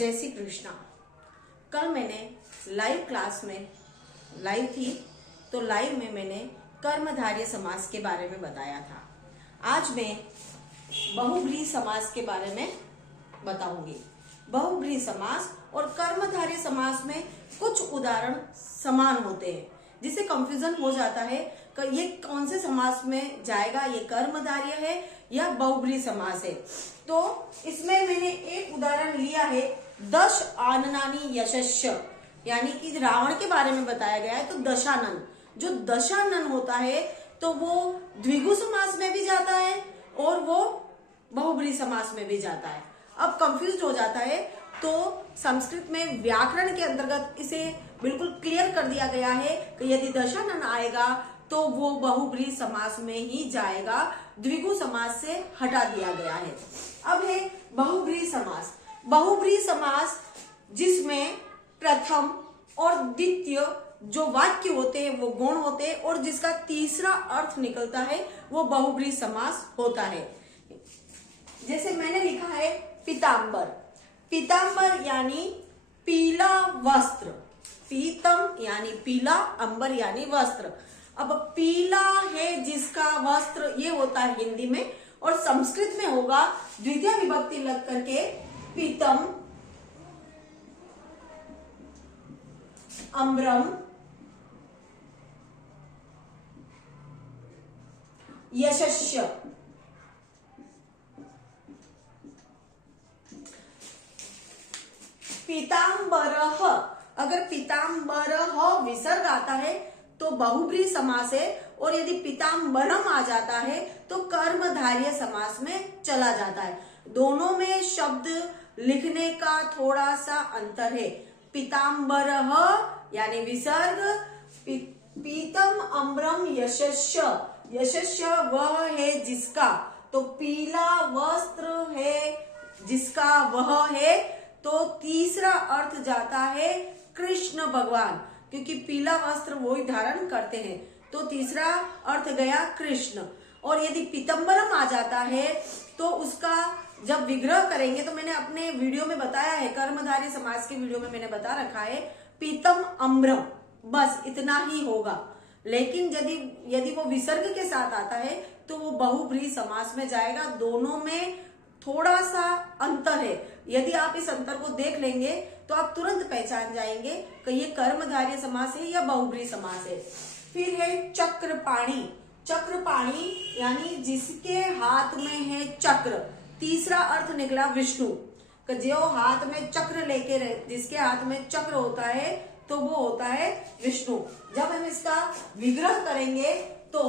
जय श्री कृष्णा। कल मैंने लाइव क्लास में लाइव थी तो लाइव में मैंने कर्मधारय समास के बारे में बताया था। आज मैं बहुब्रीहि समास के बारे में बताऊंगी। बहुब्रीहि समास और कर्मधारय समास में कुछ उदाहरण समान होते हैं, जिससे कंफ्यूजन हो जाता है कि ये कौन से समास में जाएगा, ये कर्मधारय है या बहुब्रीहि समास है। तो इसमें मैंने एक उदाहरण लिया है, दश आननानि यशस्य, यानी कि रावण के बारे में बताया गया है। तो दशानन, जो दशानन होता है तो वो द्विगु समास में भी जाता है और वो बहुब्रीहि समास में भी जाता है। अब कंफ्यूज हो जाता है तो संस्कृत में व्याकरण के अंतर्गत इसे बिल्कुल क्लियर कर दिया गया है कि यदि दशानन आएगा तो वो बहुब्रीहि समास में ही जाएगा, द्विगु समास से हटा दिया गया है। अब है बहुब्रीहि समास। बहुब्रीहि समास जिसमें प्रथम और द्वितीय जो वाक्य होते हैं वो गुण होते हैं और जिसका तीसरा अर्थ निकलता है वो बहुब्रीहि समास होता है। जैसे मैंने लिखा है पीतांबर। पीतांबर यानी पीला वस्त्र, पीतम यानी पीला, अंबर यानी वस्त्र। अब पीला है जिसका वस्त्र, ये होता है हिंदी में, और संस्कृत में होगा द्वितीय विभक्ति लग करके पीतम, अम्बरम, यशस्य। पीतांबरः, अगर पीतांबरः विसर्ग आता है तो बहुब्रीहि समास है, और यदि पीतांबरम आ जाता है तो कर्मधारय समास में चला जाता है। दोनों में शब्द लिखने का थोड़ा सा अंतर है। पीतांबरः यानी विसर्ग, पीतम अम्बरम यशस्य, यशस्य वह है जिसका, तो पीला वस्त्र है जिसका वह है, तो तीसरा अर्थ जाता है कृष्ण भगवान, क्योंकि पीला वस्त्र वो ही धारण करते हैं, तो तीसरा अर्थ गया कृष्ण। और यदि पीतंबरम आ जाता है तो उसका जब विग्रह करेंगे, तो मैंने अपने वीडियो में बताया है, कर्मधारय समास के वीडियो में मैंने बता रखा है पीतम अम्बरम, बस इतना ही होगा। लेकिन यदि वो विसर्ग के साथ आता है तो वो बहुब्रीहि समास में जाएगा। दोनों में थोड़ा सा अंतर है। यदि आप इस अंतर को देख लेंगे तो आप तुरंत पहचान जाएंगे कि ये कर्मधारय समास है या बहुब्रीहि समास है। फिर है चक्रपाणी। चक्रपाणी यानी जिसके हाथ में है चक्र, तीसरा अर्थ निकला विष्णु, कि जो हाथ में चक्र लेके जिसके हाथ में चक्र होता है तो वो होता है विष्णु। जब हम इसका विग्रह करेंगे तो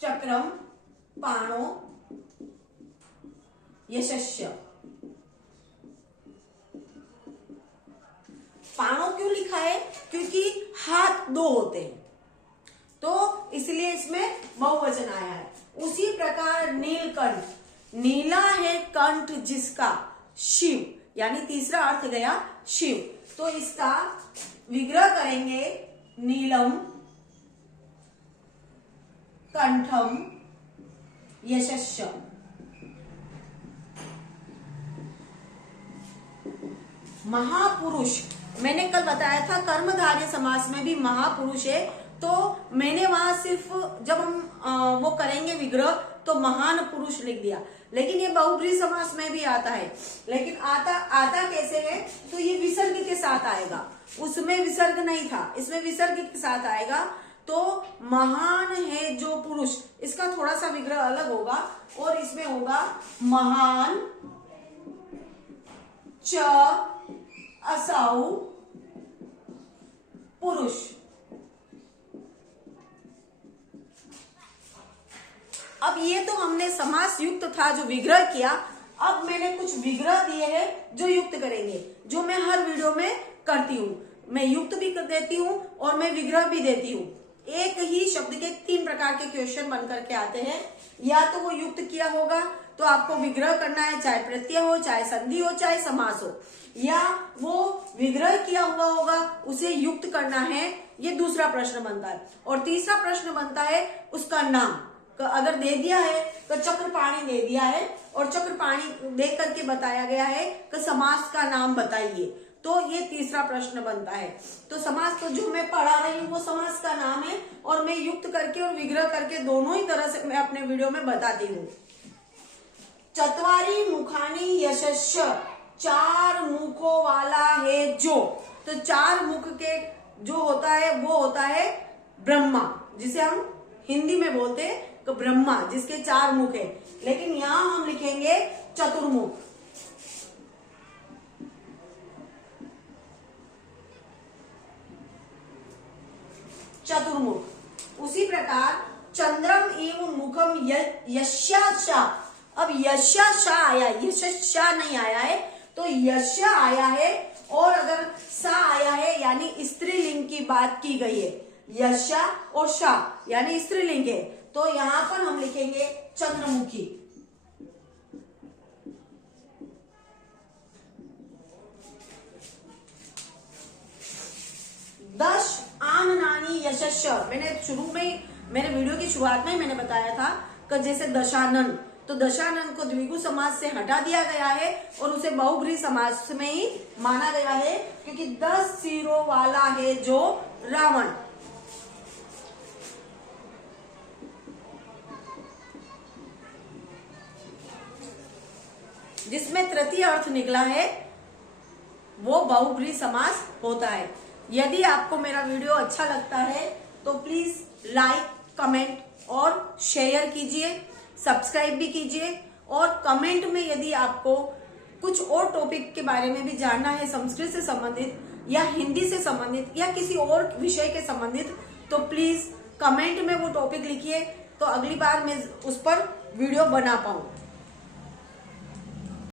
चक्रम पाणो यशस्य। पाणो क्यों लिखा है? क्योंकि हाथ दो होते हैं तो इसलिए इसमें बहुवचन आया है। उसी प्रकार नीलकंठ, नीला है कंठ जिसका, शिव, यानी तीसरा अर्थ गया शिव, तो इसका विग्रह करेंगे नीलम कंठम यशस्य। महापुरुष, मैंने कल बताया था कर्मधारय समास में भी महापुरुष है, तो मैंने वहां सिर्फ जब हम वो करेंगे विग्रह तो महान पुरुष लिख दिया। लेकिन ये बहुब्रीहि समास में भी आता है, लेकिन आता कैसे है? तो ये विसर्ग के साथ आएगा, उसमें विसर्ग नहीं था, इसमें विसर्ग के साथ आएगा। तो महान है जो पुरुष, इसका थोड़ा सा विग्रह अलग होगा और इसमें होगा महान च असौ पुरुष। अब ये तो हमने समास युक्त था जो विग्रह किया। अब मैंने कुछ विग्रह दिए हैं जो युक्त करेंगे, जो मैं हर वीडियो में करती हूँ। मैं युक्त भी कर देती हूँ और मैं विग्रह भी देती हूँ। एक ही शब्द के 3 प्रकार के क्वेश्चन बन करके आते हैं। या तो वो युक्त किया होगा तो आपको विग्रह करना है, चाहे प्रत्यय हो, चाहे संधि हो, चाहे समास हो, या वो विग्रह किया हुआ होगा उसे युक्त करना है, ये दूसरा प्रश्न बनता है। और तीसरा प्रश्न बनता है उसका नाम, अगर दे दिया है तो चक्रपाणी दे दिया है और चक्रपाणी दे करके बताया गया है कि समास का नाम बताइए, तो ये तीसरा प्रश्न बनता है। तो समास तो जो मैं पढ़ा रही हूँ वो समास का नाम है और मैं युक्त करके और विग्रह करके दोनों ही तरह से मैं अपने वीडियो में बताती हूँ। चत्वारी मुखानी यशस्व, 4 मुखों वाला है जो, तो 4 मुख के जो होता है वो होता है ब्रह्मा, जिसे हम हिंदी में बोलते हैं तो ब्रह्मा, जिसके 4 मुख है, लेकिन यहां हम लिखेंगे चतुर्मुख। चतुर्मुख। उसी प्रकार चंद्रम एव मुखम यस्या, अब यस्या आया, यशस्या नहीं आया है, तो यस्या आया है, और अगर सा आया है यानी स्त्रीलिंग की बात की गई है, यस्या और शा यानी स्त्रीलिंग है, तो यहां पर हम लिखेंगे चंद्रमुखी। दश आननानी यशस्व, मैंने शुरू में मेरे वीडियो की शुरुआत में मैंने बताया था कि जैसे दशानन, तो दशानन को द्विगु समास से हटा दिया गया है और उसे बहुब्रीहि समास में ही माना गया है, क्योंकि 10 सिरों वाला है जो रावण। जिसमें तृतीय अर्थ निकला है वो बहुब्रीहि समास होता है। यदि आपको मेरा वीडियो अच्छा लगता है तो प्लीज लाइक, कमेंट और शेयर कीजिए, सब्सक्राइब भी कीजिए, और कमेंट में यदि आपको कुछ और टॉपिक के बारे में भी जानना है, संस्कृत से संबंधित या हिंदी से संबंधित या किसी और विषय के संबंधित, तो प्लीज कमेंट में वो टॉपिक लिखिए, तो अगली बार मैं उस पर वीडियो बना पाऊं।